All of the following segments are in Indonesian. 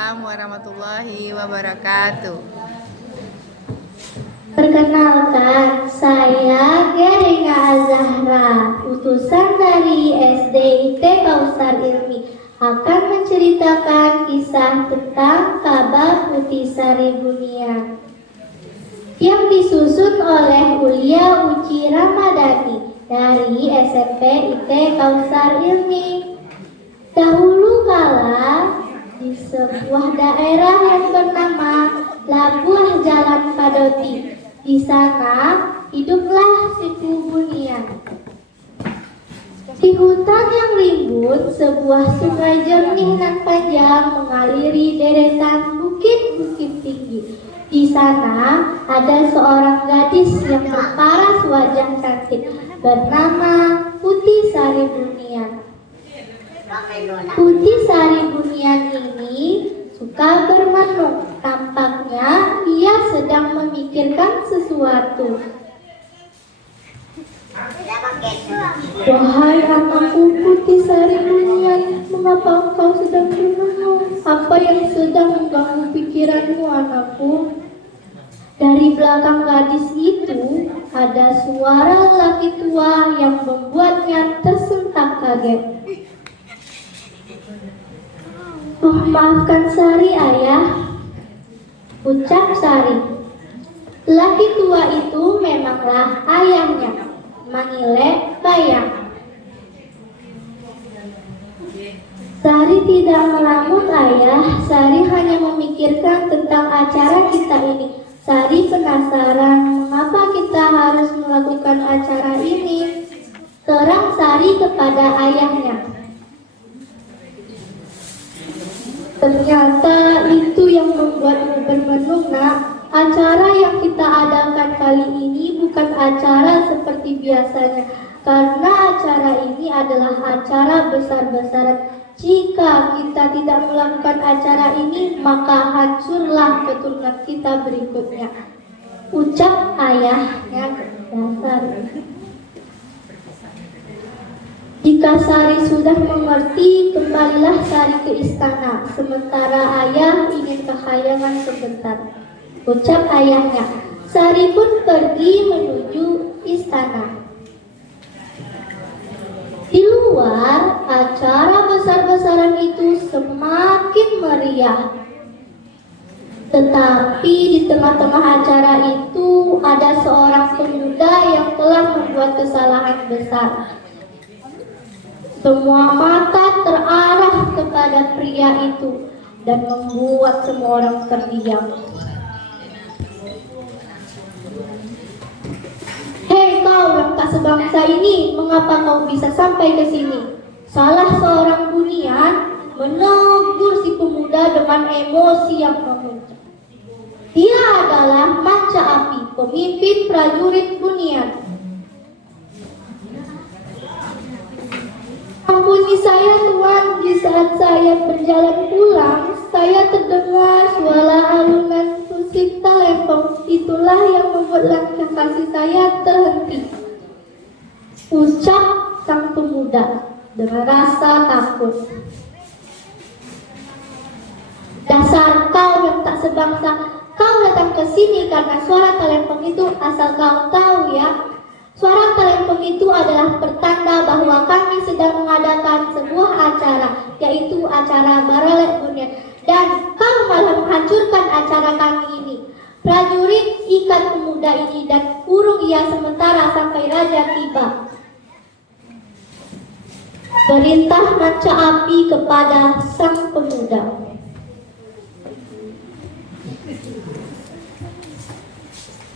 Waalaikumsalam warahmatullahi wabarakatuh. Perkenalkan, saya Gerina Azahra, utusan dari SD IT Kausar Ilmi, akan menceritakan kisah tentang Ka'bah Putih Sari Bunian yang disusun oleh Ulia Uci Ramadhani dari SMP IT Kausar Ilmi. Dahulu kala di sebuah daerah yang bernama Labuah Jalan Padoti, di sana hiduplah suku Bunian. Di hutan yang rimbun, sebuah sungai jernih dan panjang mengaliri deretan bukit-bukit tinggi. Di sana ada seorang gadis yang berparas wajah cantik bernama Putih Sari Bunian. Putih Sari Bunian ini suka bermenung. Tampaknya ia sedang memikirkan sesuatu. Wahai anakku Putih Sari Bunian, mengapa engkau sedang bermenung? Apa yang sedang mengganggu pikiranmu, anakku? Dari belakang gadis itu ada suara lelaki tua yang membuatnya tersentak kaget. Oh, maafkan Sari, ayah, ucap Sari. Laki tua itu memanglah ayahnya, Mangile Bayang. Sari tidak melamun, ayah. Sari hanya memikirkan tentang acara kita ini. Sari penasaran mengapa kita harus melakukan acara ini. Terang Sari kepada ayahnya. Ternyata itu yang membuatmu bermenung, nak. Acara yang kita adakan kali ini bukan acara seperti biasanya, karena acara ini adalah acara besar-besaran. Jika kita tidak melakukan acara ini, maka hancurlah keturunan kita berikutnya, ucap ayahnya dasar. Jika Sari sudah mengerti, kembalilah Sari ke istana, sementara ayah ingin kekhayangan sebentar, ucap ayahnya. Sari pun pergi menuju istana. Di luar, acara besar-besaran itu semakin meriah. Tetapi di tengah-tengah acara itu ada seorang pemuda yang telah membuat kesalahan besar. Semua mata terarah kepada pria itu dan membuat semua orang terdiam. Hei kau yang tak sebangsa ini, mengapa kau bisa sampai ke sini? Salah seorang Bunian menegur si pemuda dengan emosi yang memuncak. Dia adalah Manca Api, pemimpin prajurit Bunian. Ampuni saya, Tuan. Di saat saya berjalan pulang, saya terdengar suara alunan musik telepon. Itulah yang membuat langkah kaki saya terhenti, ucap sang pemuda dengan rasa takut. Dasar kau yang tak sebangsa, kau datang ke sini karena suara telepon itu. Asal kau tahu ya, suara telepon itu adalah pertanda bahwa kami sedang mengadakan sebuah acara, yaitu acara Baralet Bunian. Dan kau malah menghancurkan acara kami ini. Prajurit, ikat pemuda ini dan kurung ia sementara sampai raja tiba, perintah Manca Api kepada sang pemuda.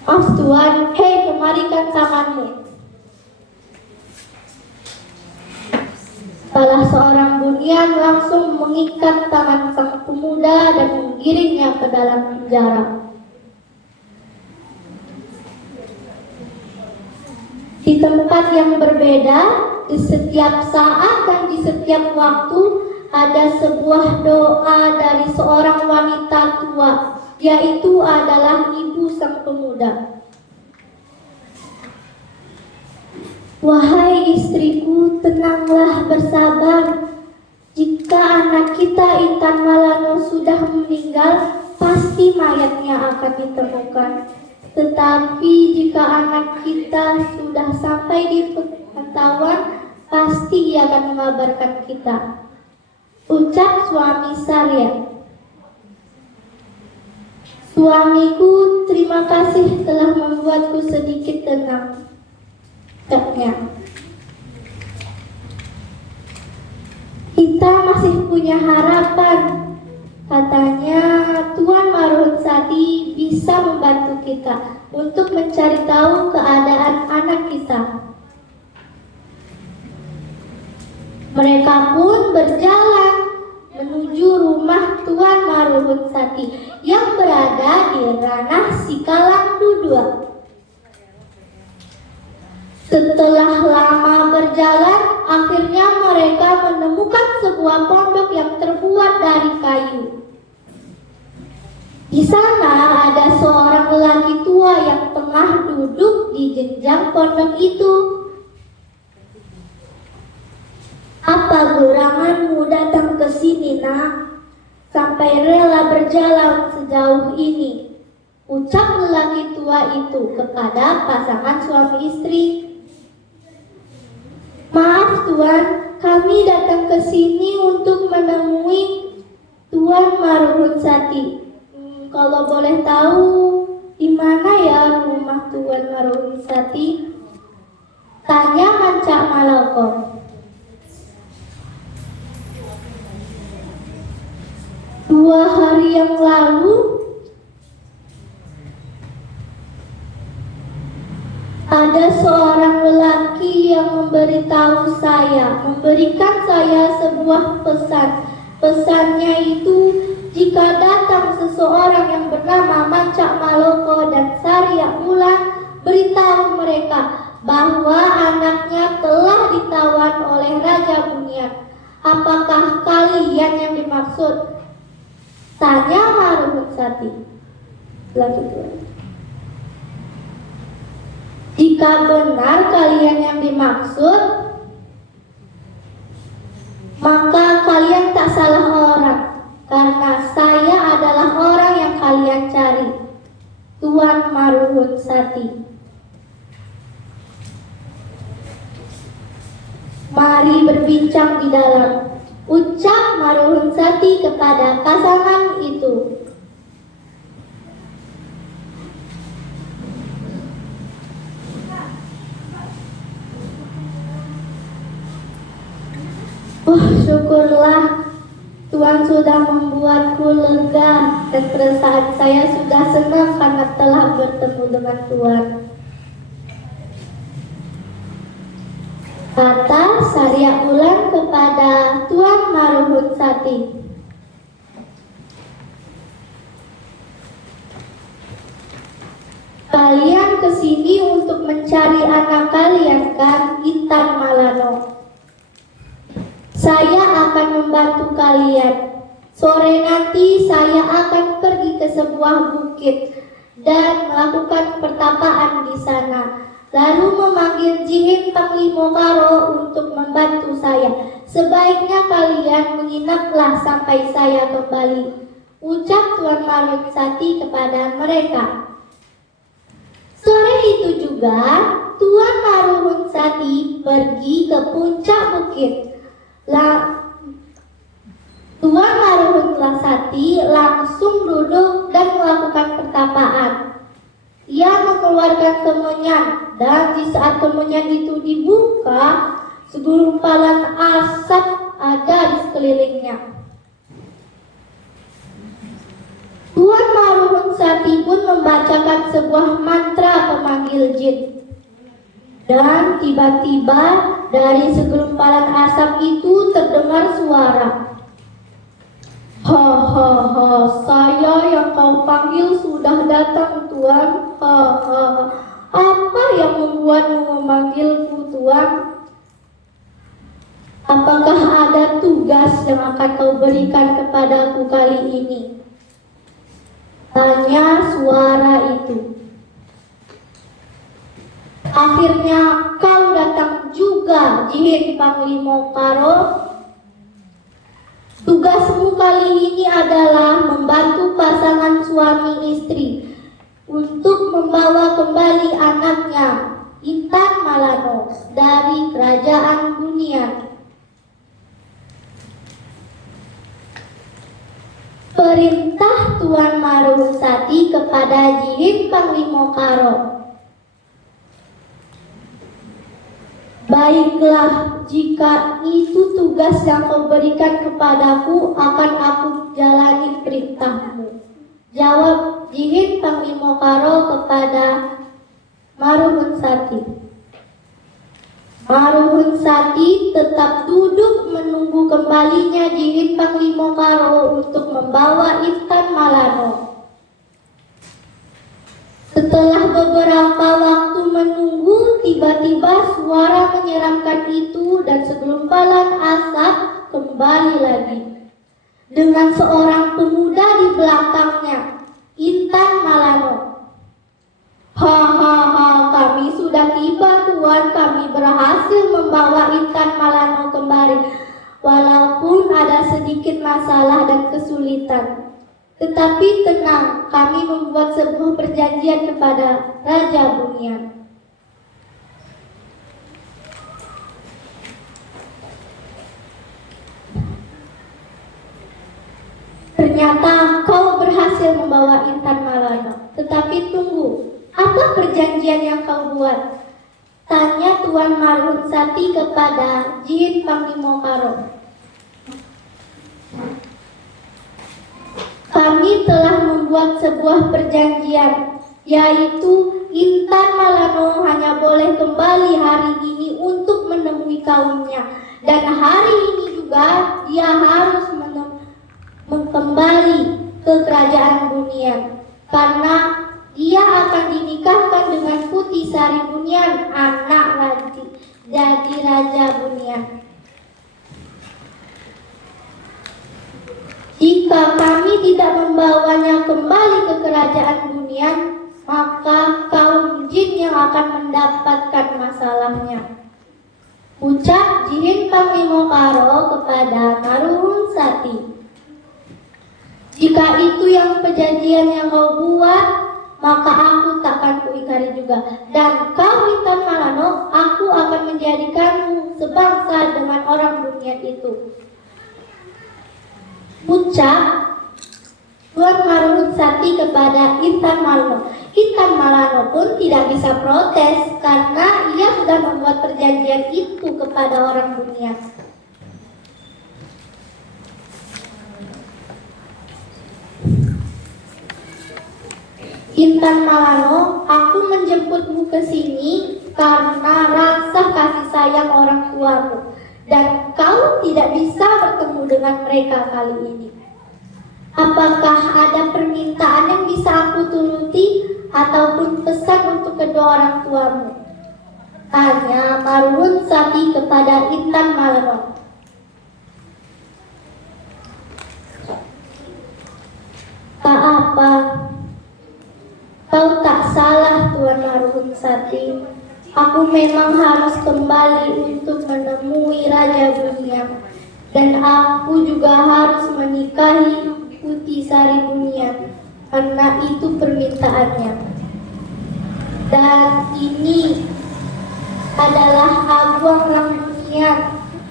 Maaf Tuan, hei, kemarikan tanganmu. Salah seorang Bunian langsung mengikat tangan sang pemuda dan menggiringnya ke dalam penjara. Di tempat yang berbeda, di setiap saat dan di setiap waktu, ada sebuah doa dari seorang wanita tua, yaitu adalah ibu sang pemuda. Wahai istriku, tenanglah, bersabar. Jika anak kita Intan Malano sudah mayatnya akan ditemukan. Tetapi jika anak kita sudah sampai di pengetahuan, pasti ia akan mengabarkan kita. Ucap suami Sarya. Suamiku, terima kasih telah membuatku sedikit tenang. Ucapnya. Kita masih punya harapan. Katanya Tuan Maruhsati bisa membantu kita untuk mencari tahu keadaan anak kita. Mereka pun berjalan menuju rumah Tuan Maruhsati yang berada di ranah Sikalang Dudua. Setelah lama berjalan, akhirnya mereka menemukan sebuah pondok yang terbuat dari kayu. Di sana ada seorang lelaki tua yang tengah duduk di jenjang pondok itu. Apa geranganmu datang ke sini, nak? Sampai rela berjalan sejauh ini, ucap lelaki tua itu kepada pasangan suami istri. Maaf Tuan, kami datang ke sini untuk menemui Tuan Maruhsati. Kalau boleh tahu, di mana ya rumah Tuan Maruhsati? Tanya Mancak Maloko. Dua hari yang lalu, ada seorang lelaki yang memberikan saya sebuah pesan. Pesannya itu, jika datang seseorang yang bernama Mancak Maloko dan Sarya Ulan, beritahu mereka bahwa anaknya telah ditawan oleh Raja Bunian. Apakah kalian yang dimaksud? Tanya Maruhsati. Lagi Tuan. Jika benar kalian yang dimaksud, maka kalian tak salah orang, karena saya adalah orang yang kalian cari, Tuan Maruhsati. Mari berbincang di dalam, ucap Maruhsati kepada pasangan itu. Syukurlah Tuhan sudah membuatku lega dan perasaan saya sudah senang karena telah bertemu dengan Tuhan. Kata Sarya Ulan kepada Tuan Maruhsati. Kalian kesini untuk mencari anak kalian kan, Intan Malano? Saya akan membantu kalian. Sore nanti saya akan pergi ke sebuah bukit dan melakukan pertapaan di sana. Lalu memanggil Jihin Panglima Karo untuk membantu saya. Sebaiknya kalian menginaplah sampai saya kembali, ucap Tuan Maruhsati kepada mereka. Sore itu juga Tuan Maruhsati pergi ke puncak bukit. Tuan Maruhsati langsung duduk dan melakukan pertapaan. Ia mengeluarkan kemenyan, dan di saat kemenyan itu dibuka, segumpalan asap ada di sekelilingnya. Tuan Maruhsati pun membacakan sebuah mantra pemanggil jin. Dan tiba-tiba dari segumpalan asap itu terdengar suara. Ha ha ha, saya yang kau panggil sudah datang Tuan. Ha ha, apa yang membuatmu memanggilku Tuan? Apakah ada tugas yang akan kau berikan kepadaku kali ini? Tanya suara itu. Akhirnya kau datang juga, Jihin Panglima Karo. Tugasmu kali ini adalah membantu pasangan suami Perintah Tuan Marungsati kepada Jihin Panglima Karo. Baiklah, jika itu tugas yang kau berikan kepadaku, akan aku jalani perintahmu, jawab Jihin Panglima Karo kepada Marungsati. Marungsati tetap duduk menunggu kembalinya Jihin Panglima Karo untuk membawa Intan Malano. Setelah beberapa waktu menunggu, tiba-tiba suara menyeramkan itu dan segumpalan asap kembali lagi. Dengan seorang pemuda di belakangnya, Intan Malano. Hahaha, kami sudah tiba Tuan, kami berhasil membawa Intan Malano kembali. Walaupun ada sedikit masalah dan kesulitan. Tetapi tenang, kami membuat sebuah perjanjian kepada Raja Bunian. Ternyata kau berhasil membawa Intan Malano. Tetapi tunggu, apa perjanjian yang kau buat? Tanya Tuan Marungsati kepada Jihin Panglima Karo. Kami telah membuat sebuah perjanjian, yaitu Intan Malano hanya boleh kembali hari ini untuk menemui kaumnya. Dan hari ini juga dia harus kembali ke kerajaan Bunian, karena dia akan dinikahkan dengan Putih Sari Bunian, anak jadi Raja Bunian. Jika kami tidak membawanya kembali ke kerajaan Bunian, maka kaum jin yang akan mendapatkan masalahnya, ucap Jihin Panglima Karo kepada Marungsati. Jika itu yang perjanjian yang kau buat, maka aku takkan kuingkari juga. Dan kau Intan Malano, aku akan menjadikanmu sebangsa dengan orang Bunian itu, ucap Tuan Marungsati kepada Intan Malano. Intan Malano pun tidak bisa protes karena ia sudah membuat perjanjian itu kepada orang Bunian. Intan Malano, aku menjemputmu ke sini karena rasa kasih sayang orang tuamu, dan kau tidak bisa bertemu dengan mereka kali ini. Apakah ada permintaan yang bisa aku turuti ataupun pesan untuk kedua orang tuamu? Tanya Marungsati kepada Intan Malano. Tak apa. Kau tak salah Tuan Marungsati. Aku memang harus kembali untuk menemui Raja Bunian, dan aku juga harus menikahi Putih Sari Bunian karena itu permintaannya. Dan ini adalah Aguang Lang Bunian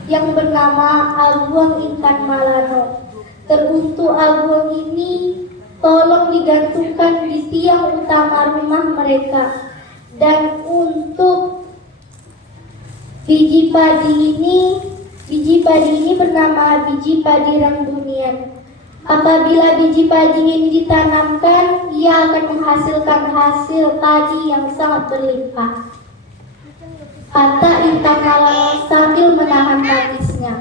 yang bernama Aguang Intan Malano. Teruntuk Aguang ini tolong digantungkan di tiang utama rumah mereka. Dan untuk biji padi ini bernama biji padi Rang Bunian. Apabila biji padi ini ditanamkan, ia akan menghasilkan hasil padi yang sangat berlimpah, kata Intan Malano sambil menahan tangisnya.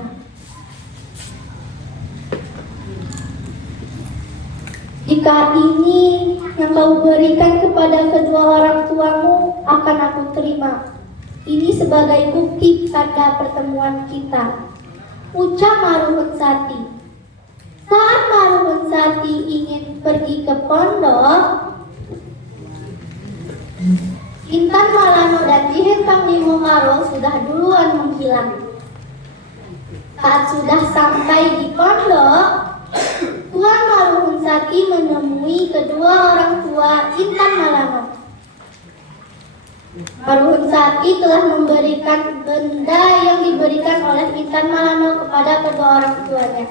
Jika ini yang kau berikan kepada kedua orang tuamu, akan aku terima. Ini sebagai bukti pada pertemuan kita, ucap Marungsati. Saat Marungsati ingin pergi ke pondok, Intan Malano dan Jihin Panglima Karo sudah duluan menghilang. Saat sudah sampai di pondok, Tuan Marungsati menemui kedua orang tua Intan Malano. Marungsati telah memberikan benda yang diberikan oleh Intan Malano kepada kedua orang tuanya.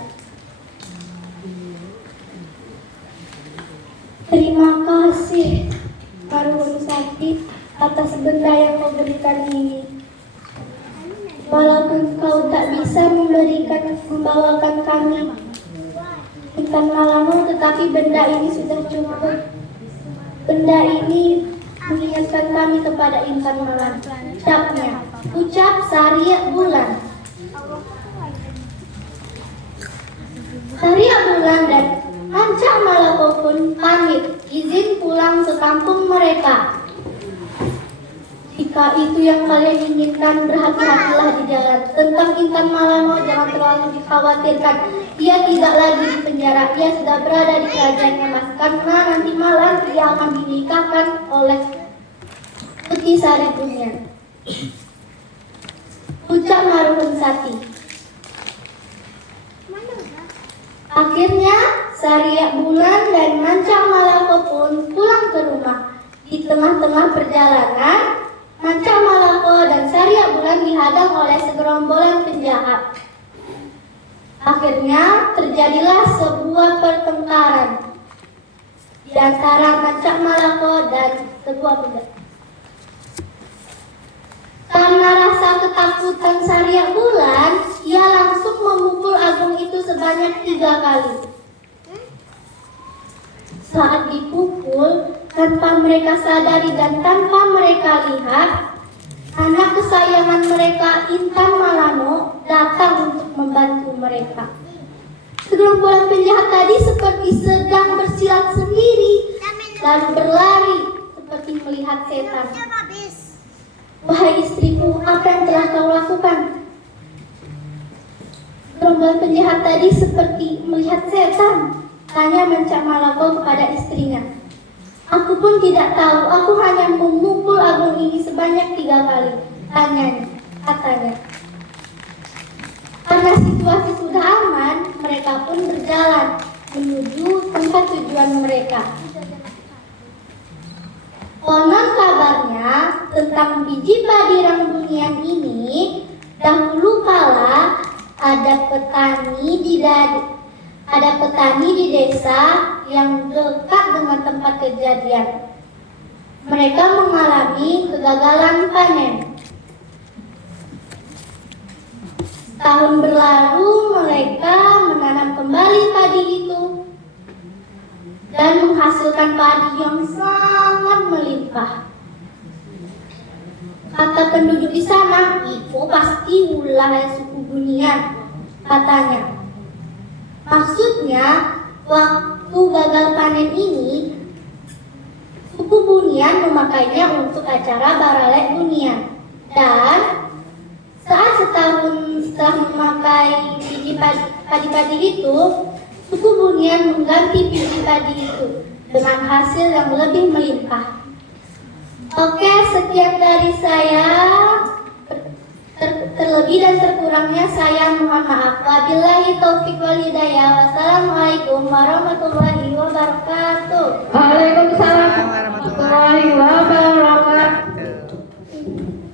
Terima kasih, Marhum Sakti, atas benda yang kau berikan ini. Walaupun kau tak bisa membawakan kami Intan Malango, tetapi benda ini sudah cukup. Benda ini mengingatkan kami kepada Intan Malango. Ucap Saria Bulan. Saria Bulan dan Manca Malako pun pamit, izin pulang ke kampung mereka. Jika itu yang kalian inginkan, berhati-hatilah di jalan. Tentang Intan Malango jangan terlalu dikhawatirkan. Dia tidak lagi di penjara, dia sudah berada di kerajaan emas. Karena nanti malam dia akan dinikahkan oleh Putri Sari Bunian. Ucap Marhum Sati. Akhirnya Saria Bulan dan Manca Malako pun pulang ke rumah. Di tengah-tengah perjalanan, Manca Malako dan Saria Bulan dihadang oleh segerombolan penjahat. Akhirnya terjadilah sebuah pertengkaran di antara Manca Malako dan sebuah penjahat. Karena rasa ketakutan Saria Bulan, ia langsung memukul Agung itu sebanyak 3 kali. Saat dipukul, tanpa mereka sadari dan tanpa mereka lihat, anak kesayangan mereka, Intan Malango, datang untuk membantu mereka. Segerombolan penjahat tadi seperti sedang bersilat sendiri, lalu berlari seperti melihat setan. Wahai istriku, apa yang telah kau lakukan? Segerombolan penjahat tadi seperti melihat setan, tanya Manca Malako kepada istrinya. Aku pun tidak tahu, aku hanya memukul Agung ini sebanyak 3 kali, katanya. Karena situasi sudah aman, mereka pun berjalan menuju tempat tujuan mereka. Konon kabarnya tentang biji padi Rangbunian ini, dahulu kala ada petani di desa yang dekat dengan tempat kejadian. Mereka mengalami kegagalan panen. Tahun berlalu mereka menanam kembali padi itu dan menghasilkan padi yang sangat melimpah. Kata penduduk di sana, itu pasti ulah suku Bunian, katanya. Maksudnya, waktu gagal panen ini, suku Bunian memakainya untuk acara Baralek Bunian. Dan saat setahun setelah memakai biji padi-padi itu, suku Bunian mengganti biji padi itu dengan hasil yang lebih melimpah. Oke, sekian dari saya. Terlebih dan terkurangnya saya mohon maaf. Wabillahi taufiq wal hidayah. Wassalamualaikum warahmatullahi wabarakatuh.